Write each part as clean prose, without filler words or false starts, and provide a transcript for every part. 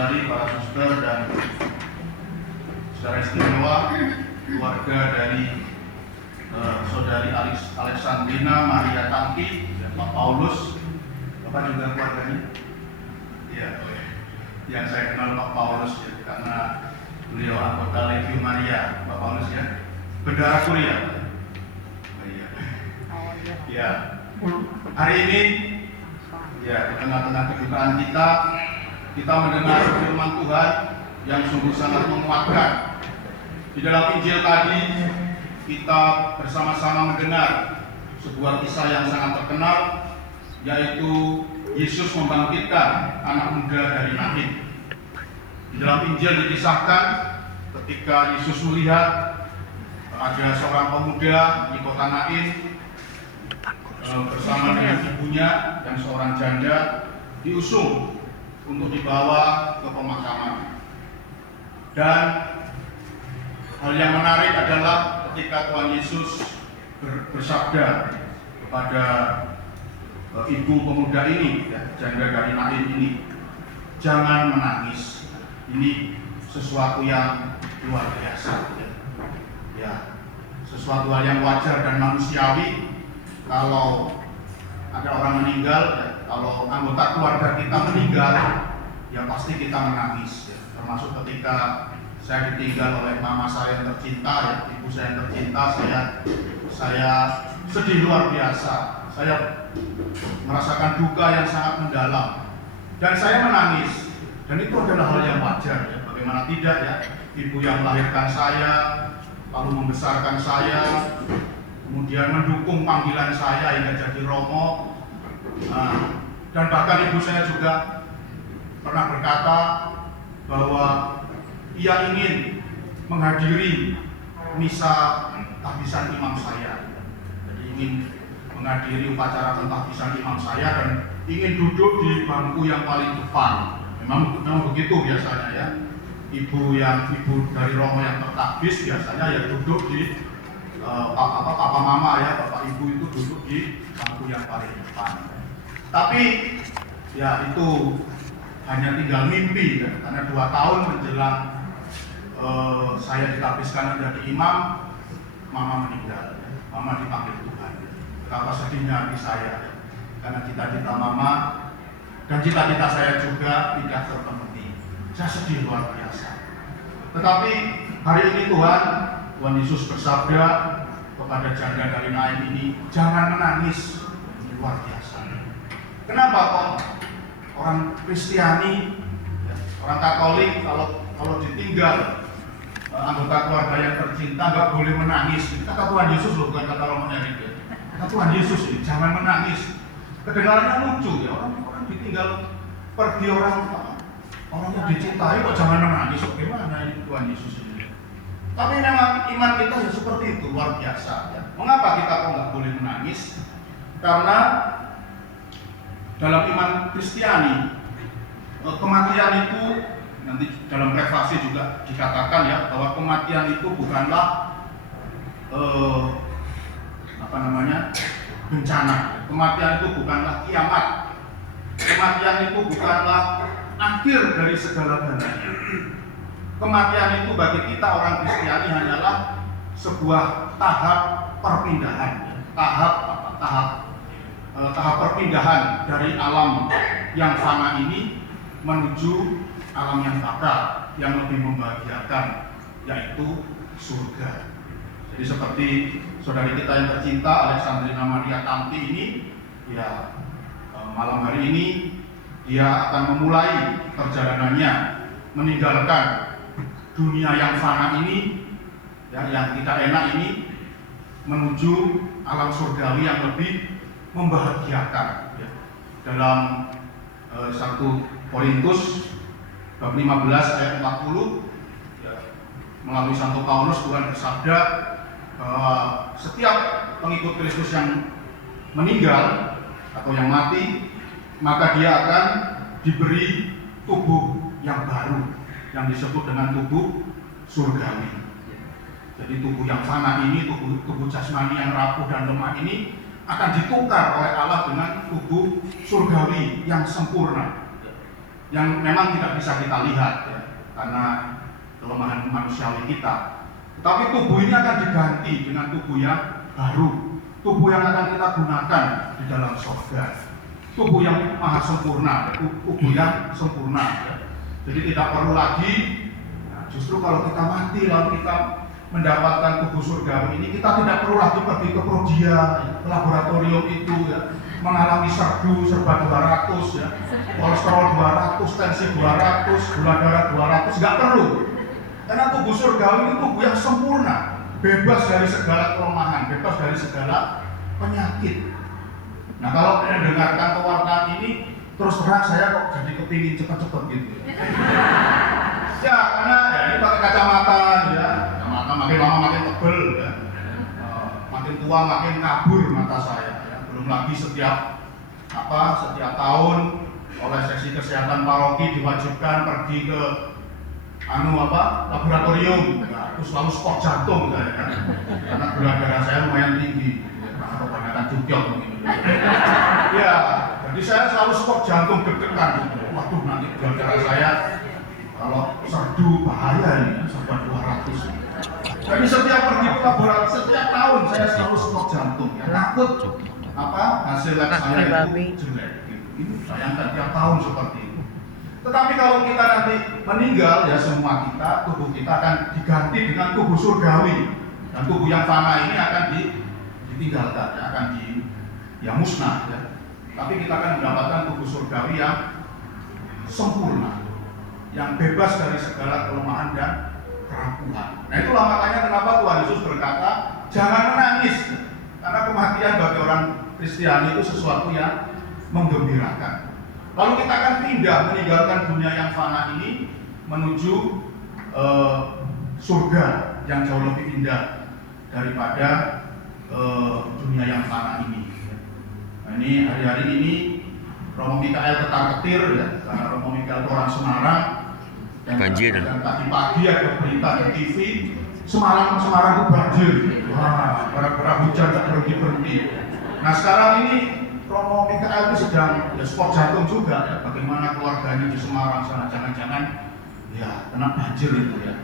saudari, para suster dan secara istimewa keluarga dari saudari Alexandrina Maria Tanti, Pak Paulus, Bapak juga keluarganya? Ya, yang saya kenal Pak Paulus ya, karena beliau anggota Legio Maria, Pak Paulus ya, Bendara Kuria. Oh, iya. Ya, hari ini ya di tengah-tengah kedukaan kita mendengar firman Tuhan yang sungguh sangat menguatkan. Di dalam Injil tadi kita bersama-sama mendengar sebuah kisah yang sangat terkenal, yaitu Yesus membangkitkan anak muda dari Nain. Di dalam Injil dikisahkan ketika Yesus melihat ada seorang pemuda di kota Nain bersama dengan ibunya yang seorang janda diusung untuk dibawa ke pemakaman. Dan hal yang menarik adalah ketika Tuhan Yesus bersabda kepada ibu pemuda ini, ya, janda dari Nain ini, jangan menangis. Ini sesuatu yang luar biasa. Ya, sesuatu hal yang wajar dan manusiawi. Kalau ada orang meninggal, ya, kalau anggota keluarga kita meninggal, ya pasti kita menangis. Ya. Termasuk ketika saya ditinggal oleh mama saya yang tercinta, ya, ibu saya yang tercinta, saya sedih luar biasa. Saya merasakan duka yang sangat mendalam dan saya menangis. Dan itu adalah hal yang wajar, ya. Bagaimana tidak, ya, ibu yang melahirkan saya, lalu membesarkan saya, kemudian mendukung panggilan saya hingga jadi Romo. Dan bahkan ibu saya juga pernah berkata bahwa ia ingin menghadiri misa tahbisan imam saya. Jadi ingin menghadiri upacara pentahbisan imam saya dan ingin duduk di bangku yang paling depan. Memang begitu biasanya, ya. Ibu dari Romo yang tertahbis biasanya ya duduk di papa mama, ya, bapak ibu itu duduk di bangku yang paling depan. Tapi ya itu hanya tinggal mimpi, ya, karena 2 tahun menjelang saya ditahbiskan menjadi imam, mama meninggal, ya. Mama dipanggil Tuhan. Betapa sedihnya hati saya, ya. Karena cita-cita mama dan cita-cita saya juga tidak terpenuhi. Saya sedih luar biasa. Tetapi hari ini Tuhan Yesus bersabda kepada janda dari Nain ini, jangan menangis. Ini luar biasa. Kenapa kok orang Kristiani, orang Katolik kalau ditinggal anggota keluarga yang tercinta nggak boleh menangis? Kata Tuhan Yesus loh, bukan kata Romonya itu. Kata Tuhan Yesus ini, jangan menangis. Kedengarannya lucu, ya, orang ditinggal pergi, orang yang dicintai kok jangan menangis. Bagaimana ini Tuhan Yesus ini? Tapi memang iman kita ya seperti itu, luar biasa, ya. Mengapa kita kok nggak boleh menangis? Karena dalam iman Kristiani, kematian itu nanti dalam prefasi juga dikatakan, ya, bahwa kematian itu bukanlah bencana. Kematian itu bukanlah kiamat. Kematian itu bukanlah akhir dari segala-galanya. Kematian itu bagi kita orang Kristiani hanyalah sebuah tahap perpindahan, tahap perpindahan dari alam yang fana ini menuju alam yang kekal, yang lebih membahagiakan, yaitu surga. Jadi seperti saudari kita yang tercinta Alexandrina Maria Tanti ini, ya, malam hari ini dia akan memulai perjalanannya meninggalkan dunia yang fana ini, ya, yang tidak enak ini, menuju alam surgawi yang lebih membahagiakan, ya. Dalam 1 Korintus bab 15 ayat 40, ya, melalui Santo Paulus Tuhan bersabda bahwa setiap pengikut Kristus yang meninggal atau yang mati, maka dia akan diberi tubuh yang baru yang disebut dengan tubuh surgawi. Jadi tubuh yang fana ini, tubuh jasmani yang rapuh dan lemah ini akan ditukar oleh Allah dengan tubuh surgawi yang sempurna. yang memang tidak bisa kita lihat ya, karena kelemahan manusiawi kita. Tetapi tubuh ini akan diganti dengan tubuh yang baru, tubuh yang akan kita gunakan di dalam surga, tubuh yang maha sempurna, tubuh yang sempurna ya. Jadi tidak perlu lagi, nah, justru kalau kita mati lalu kita mendapatkan tubuh surgawi ini, kita tidak perlu lagi pergi ke prodia, ke laboratorium itu ya, mengalami serbu serba 200 ya, kolesterol 200, tensi 200, gula darah 200, nggak perlu. Karena tubuh surgawi itu tubuh yang sempurna, bebas dari segala kelemahan, bebas dari segala penyakit. Nah, kalau mendengarkan pewartaan ini, terus terang saya kok jadi kepingin cepet-cepet gitu. Ya, karena ya, ini pakai kacamata ya, kacamata makin lama makin tebel ya, makin tua makin kabur mata saya. Ya. Belum lagi setiap tahun oleh seksi kesehatan paroki diwajibkan pergi ke laboratorium. Nah, itu selalu spot jantung saya kan, karena gula darah saya lumayan tinggi, karena kebanyakan jukyok mungkin. Ya, jadi saya selalu spot jantung deg-degan. Waduh, nanti gula darah saya kalau serdu bahaya ini, sampai 200. Jadi setiap pergi ke laboratorium, setiap tahun saya selalu spot jantung. Ya, takut hasil lab saya itu jelek. Ini sayangkan tiap tahun seperti itu. Tetapi kalau kita nanti meninggal, ya semua kita, tubuh kita akan diganti dengan tubuh surgawi, dan tubuh yang fana ini akan ditinggalkan, ya, akan musnah. Ya. Tapi kita akan mendapatkan tubuh surgawi yang sempurna, yang bebas dari segala kelemahan dan kerapuhan. Nah, itulah makanya kenapa Tuhan Yesus berkata, jangan menangis, karena kematian bagi orang Kristiani itu sesuatu yang menggembirakan. Lalu kita akan pindah meninggalkan dunia yang fana ini menuju surga yang jauh lebih indah daripada dunia yang fana ini. Nah, ini hari-hari ini Romo Mikael ketar-ketir ya, karena Romo Mikael orang Semarang dan tadi pagi ada berita di TV Semarang itu banjir. Wah, gara-gara hujan tak berhenti. Nah, sekarang ini Romo Mikael itu sedang spot jantung juga ya, bagaimana keluarganya di Semarang sana, jangan-jangan ya kena banjir itu ya.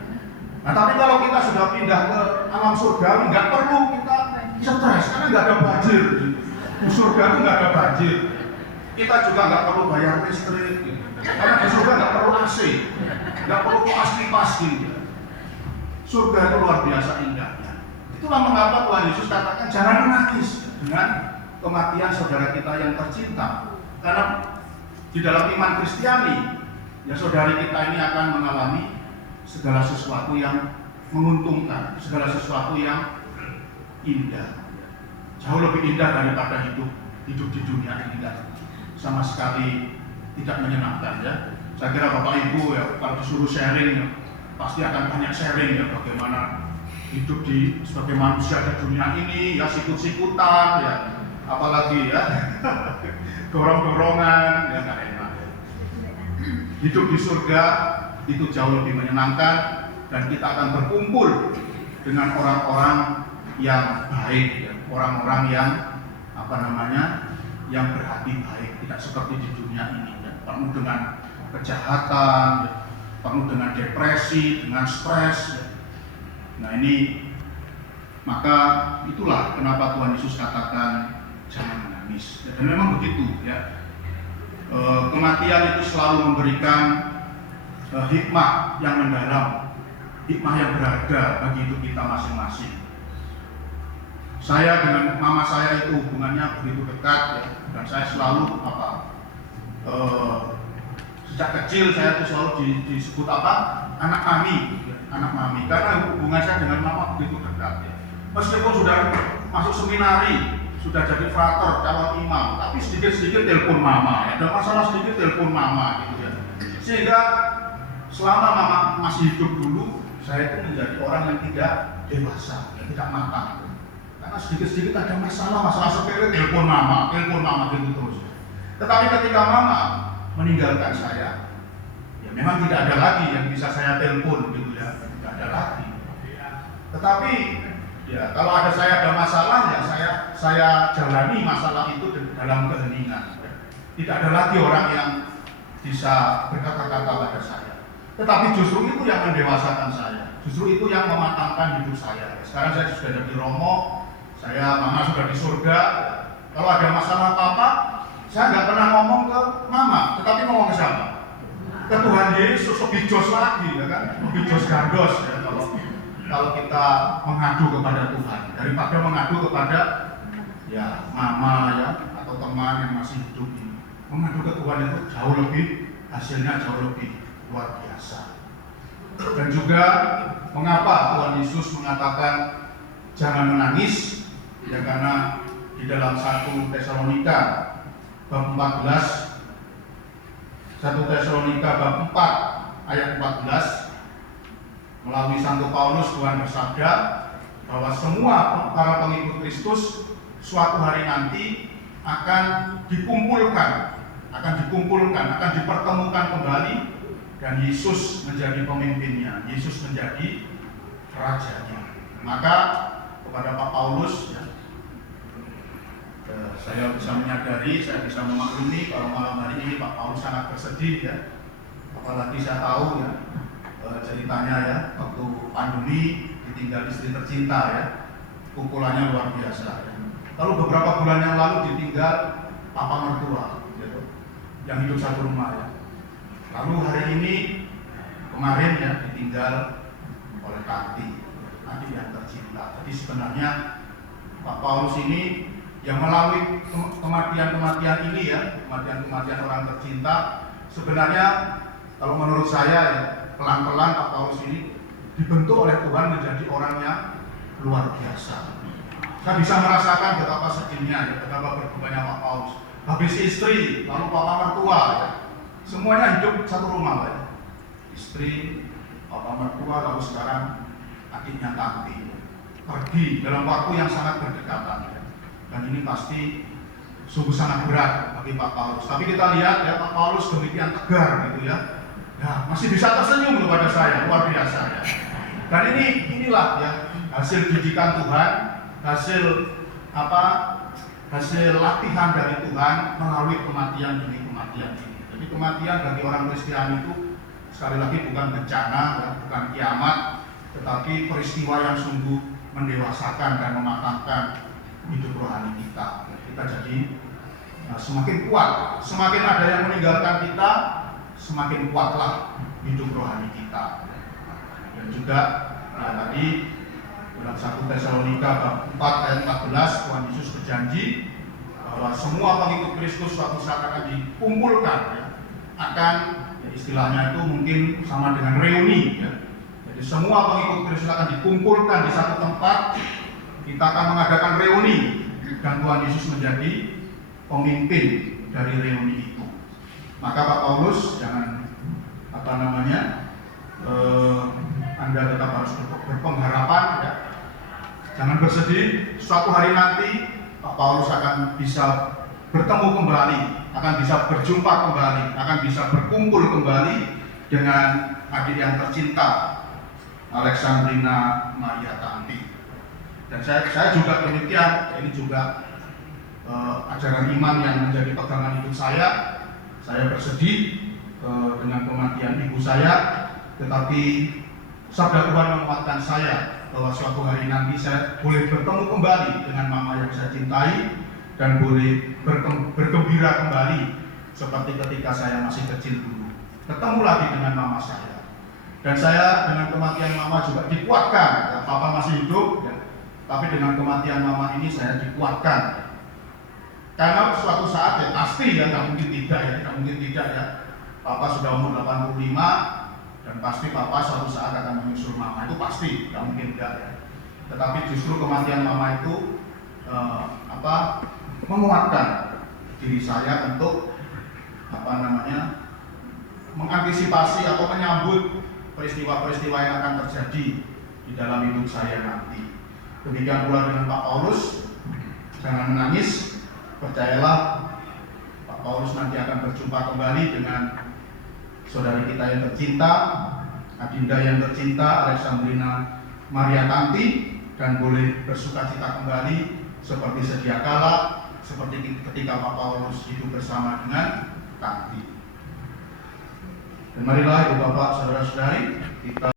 Nah, tapi kalau kita sudah pindah ke alam surgawi, nggak perlu kita stres karena nggak ada banjir. Di surga itu nggak ada banjir. Kita juga nggak perlu bayar listrik, gitu. Karena di surga nggak perlu AC, nggak perlu kipas gitu. Surga itu luar biasa indahnya. Itulah mengapa Tuhan Yesus katakan jangan menangis dengan kematian saudara kita yang tercinta, karena di dalam iman Kristiani ya saudari kita ini akan mengalami segala sesuatu yang menguntungkan, segala sesuatu yang indah, jauh lebih indah daripada hidup di dunia ini kan sama sekali tidak menyenangkan ya. Saya kira Bapak Ibu ya kalau disuruh sharing ya, pasti akan banyak sharing ya bagaimana hidup sebagai manusia di dunia ini ya, sikut-sikutan ya, apalagi ya dorong-dorongan ya, nggak enak. Hidup di surga itu jauh lebih menyenangkan dan kita akan berkumpul dengan orang-orang yang baik ya, orang-orang yang yang berhati baik, tidak seperti di dunia ini ya, penuh dengan kejahatan ya, penuh dengan depresi, dengan stres ya. Nah, ini maka itulah kenapa Tuhan Yesus katakan jangan menangis. Dan memang begitu ya. Kematian itu selalu memberikan hikmah yang mendalam, hikmah yang berharga bagi hidup kita masing-masing. Saya dengan mama saya itu hubungannya begitu dekat ya, dan saya selalu sejak kecil saya itu selalu disebut anak mami, karena hubungan saya dengan mama begitu dekat ya. Meskipun sudah masuk seminari, sudah jadi frater, calon imam, tapi sedikit-sedikit telepon mama, ada masalah sedikit telepon mama gitu ya. Sehingga selama mama masih hidup dulu, saya itu menjadi orang yang tidak dewasa, yang tidak matang. Karena sedikit-sedikit ada masalah sepele telepon mama gitu terus. Tetapi ketika mama meninggalkan saya, ya memang tidak ada lagi yang bisa saya telepon gitu ya, tidak ada lagi. Tetapi ya kalau saya ada masalah ya saya jalani masalah itu dalam keheningan. Tidak ada lagi orang yang bisa berkata-kata pada saya. Tetapi justru itu yang mendewasakan saya, justru itu yang mematangkan hidup saya. Sekarang saya sudah jadi romo, mama sudah di surga. Kalau ada masalah apa-apa, saya nggak pernah ngomong ke mama, tetapi ngomong ke siapa? Ke Tuhan Yesus, lebih jos lagi, ya kan? Lebih jos gandos ya, kalau kita mengadu kepada Tuhan daripada mengadu kepada ya mama ya atau teman yang masih hidup ini. Mengadu ke Tuhan itu jauh lebih, hasilnya jauh lebih luar biasa. Dan juga mengapa Tuhan Yesus mengatakan jangan menangis, ya karena di dalam 1 Tesalonika bab 14, 1 Tesalonika bab 4 ayat 14, melalui Santo Paulus Tuhan bersabda bahwa semua para pengikut Kristus suatu hari nanti akan dikumpulkan, akan dipertemukan kembali, dan Yesus menjadi pemimpinnya, Yesus menjadi rajanya. Maka kepada Pak Paulus ya, saya bisa menyadari, saya bisa memaklumi kalau malam hari ini Pak Paulus sangat bersedih ya. Apalagi saya tahu ya ceritanya ya, waktu pandemi ditinggal istri tercinta ya, pukulannya luar biasa ya. Lalu beberapa bulan yang lalu ditinggal papa mertua gitu, yang hidup satu rumah ya. Lalu hari ini kemarin ya ditinggal oleh Karti, adik yang tercinta. Jadi sebenarnya Pak Paulus ini yang melalui kematian-kematian ini ya, kematian-kematian orang tercinta, sebenarnya kalau menurut saya ya, pelan-pelan Pak Paulus ini dibentuk oleh Tuhan menjadi orang yang luar biasa. Saya bisa merasakan betapa sedihnya ya, betapa berbukanya Pak Paulus. Habis istri, lalu papa mertua ya, semuanya hidup satu rumah ya. Istri, papa mertua, lalu sekarang adiknya Tanti pergi dalam waktu yang sangat berdekatan ya. Dan ini pasti sungguh sangat berat bagi Pak Paulus. Tapi kita lihat ya, Pak Paulus demikian tegar gitu ya. Ya, masih bisa tersenyum kepada saya, luar biasa ya. Dan inilah ya hasil didikan Tuhan, hasil latihan dari Tuhan melalui kematian demi kematian ini. Jadi kematian bagi orang Kristiani itu sekali lagi bukan bencana, bukan kiamat, tetapi peristiwa yang sungguh mendewasakan dan mematangkan hidup rohani kita. Kita jadi semakin kuat, semakin ada yang meninggalkan kita, semakin kuatlah hidup rohani kita. Dan juga tadi dalam 1 Tesalonika bab 4 ayat 14 Tuhan Yesus berjanji bahwa semua pengikut Kristus suatu saat akan dikumpulkan ya. Akan ya, istilahnya itu mungkin sama dengan reuni ya. Jadi semua pengikut Kristus akan dikumpulkan di satu tempat. Kita akan mengadakan reuni dan Tuhan Yesus menjadi pemimpin dari reuni itu. Maka Pak Paulus jangan Anda tetap harus berpengharapan ya. Jangan bersedih, suatu hari nanti Pak Paulus akan bisa bertemu kembali, akan bisa berjumpa kembali, akan bisa berkumpul kembali dengan adik yang tercinta Alexandrina Maria Tanti. Dan saya juga demikian, ini juga ajaran iman yang menjadi pegangan hidup saya. Saya bersedih dengan kematian ibu saya, tetapi sabda Tuhan menguatkan saya bahwa suatu hari nanti saya boleh bertemu kembali dengan mama yang saya cintai dan boleh bergembira kembali seperti ketika saya masih kecil dulu. Ketemu lagi dengan mama saya. Dan saya dengan kematian mama juga dikuatkan. Ya, papa masih hidup, ya, tapi dengan kematian mama ini saya dikuatkan. Karena suatu saat ya pasti ya, tidak mungkin tidak ya. Papa sudah umur 85. Dan pasti papa suatu saat akan menyusul mama, itu pasti, tidak mungkin tidak ya. Tetapi justru kematian mama itu menguatkan diri saya untuk mengantisipasi atau menyambut peristiwa-peristiwa yang akan terjadi di dalam hidup saya nanti. Demikian pula dengan Pak Paulus, jangan menangis, percayalah Pak Paulus nanti akan berjumpa kembali dengan saudari kita yang tercinta, adinda yang tercinta Alexandrina Maria Tanti, dan boleh bersukacita kembali seperti sedia kala, seperti ketika Pak Paulus hidup bersama dengan Tanti. Dan marilah Ibu Bapak, saudara-saudari, kita